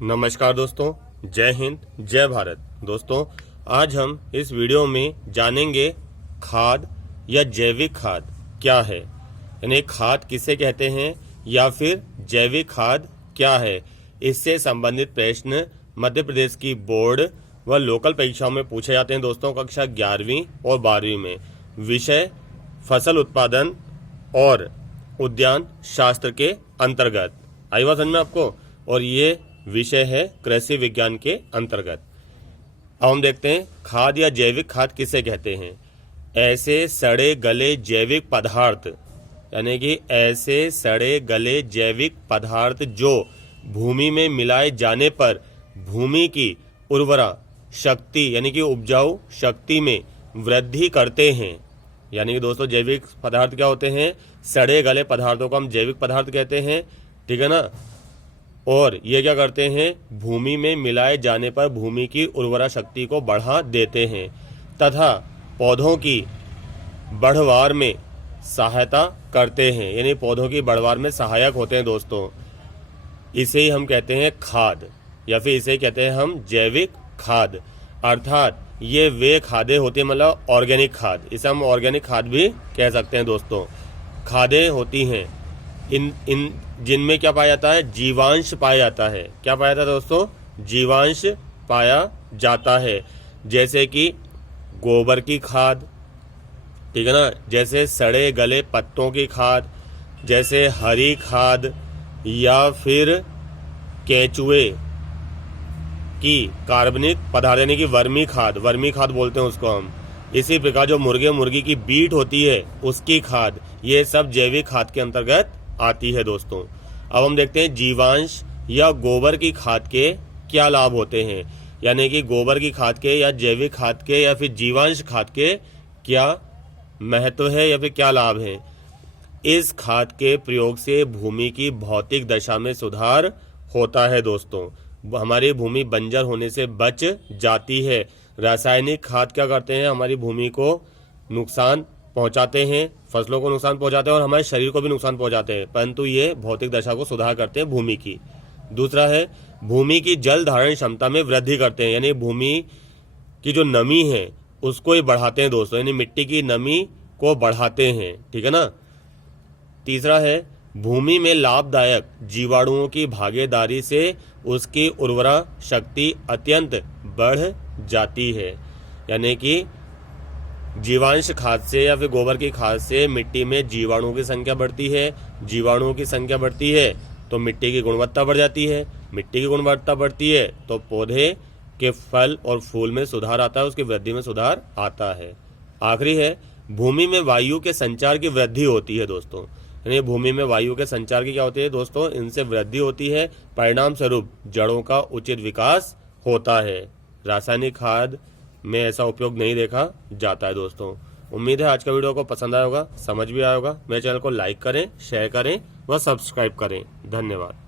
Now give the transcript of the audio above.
नमस्कार दोस्तों, जय हिंद, जय भारत। दोस्तों, आज हम इस वीडियो में जानेंगे खाद या जैविक खाद क्या है, यानी खाद किसे कहते हैं या फिर जैविक खाद क्या है। इससे संबंधित प्रश्न मध्य प्रदेश की बोर्ड व लोकल परीक्षाओं में पूछे जाते हैं दोस्तों, कक्षा 11वीं और 12वीं में। विषय फसल उत्पादन और उद्यान शास्त्र के अंतर्गत। आई बात समझ में आपको? और ये विषय है कृषि विज्ञान के अंतर्गत। अब हम देखते हैं खाद या जैविक खाद किसे कहते हैं। ऐसे सड़े गले जैविक पदार्थ, यानी कि ऐसे सड़े गले जैविक पदार्थ जो भूमि में मिलाए जाने पर भूमि की उर्वरा शक्ति यानी कि उपजाऊ शक्ति में वृद्धि करते हैं। यानी कि दोस्तों, जैविक पदार्थ क्या होते हैं? सड़े गले पदार्थों को हम जैविक पदार्थ कहते हैं, ठीक है ना। और ये क्या करते हैं? भूमि में मिलाए जाने पर भूमि की उर्वरा शक्ति को बढ़ा देते हैं तथा पौधों की बढ़वार में सहायता करते हैं, यानी पौधों की बढ़वार में सहायक होते हैं दोस्तों। इसे ही हम कहते हैं खाद, या फिर इसे कहते हैं हम जैविक खाद। अर्थात ये वे खादें होती हैं, मतलब ऑर्गेनिक खाद, इसे हम ऑर्गेनिक खाद भी कह सकते हैं दोस्तों। खादें होती हैं इन जिनमें क्या पाया जाता है? जीवांश पाया जाता है। क्या पाया जाता है दोस्तों? जीवांश पाया जाता है, जैसे कि गोबर की खाद, ठीक है ना, जैसे सड़े गले पत्तों की खाद, जैसे हरी खाद, या फिर केंचुए की कार्बनिक पदार्थ यानी कि वर्मी खाद बोलते हैं उसको हम। इसी प्रकार जो मुर्गे मुर्गी की बीट होती है उसकी खाद, ये सब जैविक खाद के अंतर्गत आती है दोस्तों। अब हम देखते हैं जीवांश या गोबर की खाद के क्या लाभ होते हैं, यानी कि गोबर की खाद के या जैविक खाद के या फिर जीवांश खाद के क्या महत्व है या फिर क्या लाभ है। इस खाद के प्रयोग से भूमि की भौतिक दशा में सुधार होता है दोस्तों। हमारी भूमि बंजर होने से बच जाती है। रासायनिक खाद क्या करते हैं? हमारी भूमि को नुकसान पहुंचाते हैं, फसलों को नुकसान पहुंचाते हैं और हमारे शरीर को भी नुकसान पहुंचाते हैं, परंतु ये भौतिक दशा को सुधार करते हैं भूमि की। दूसरा है भूमि की जल धारण क्षमता में वृद्धि करते हैं, यानी भूमि की जो नमी है उसको ही बढ़ाते हैं दोस्तों, यानी मिट्टी की नमी को बढ़ाते हैं, ठीक है ना। तीसरा है भूमि में लाभदायक जीवाणुओं की भागीदारी से उसकी उर्वरा शक्ति अत्यंत बढ़ जाती है, यानी कि जीवांश खाद से या फिर गोबर की खाद से मिट्टी में जीवाणुओं की संख्या बढ़ती है। जीवाणुओं की संख्या बढ़ती है तो मिट्टी की गुणवत्ता बढ़ जाती है। मिट्टी की गुणवत्ता बढ़ती है तो पौधे के फल और फूल में सुधार आता है, उसकी वृद्धि में सुधार आता है। आखिरी है भूमि में वायु के संचार की वृद्धि होती है दोस्तों, यानी भूमि में वायु के संचार की क्या होती है दोस्तों? इनसे वृद्धि होती है, परिणाम स्वरूप जड़ों का उचित विकास होता है। रासायनिक खाद में ऐसा उपयोग नहीं देखा जाता है दोस्तों। उम्मीद है आज का वीडियो को पसंद आया होगा, समझ भी आया होगा। मेरे चैनल को लाइक करें, शेयर करें व सब्सक्राइब करें। धन्यवाद।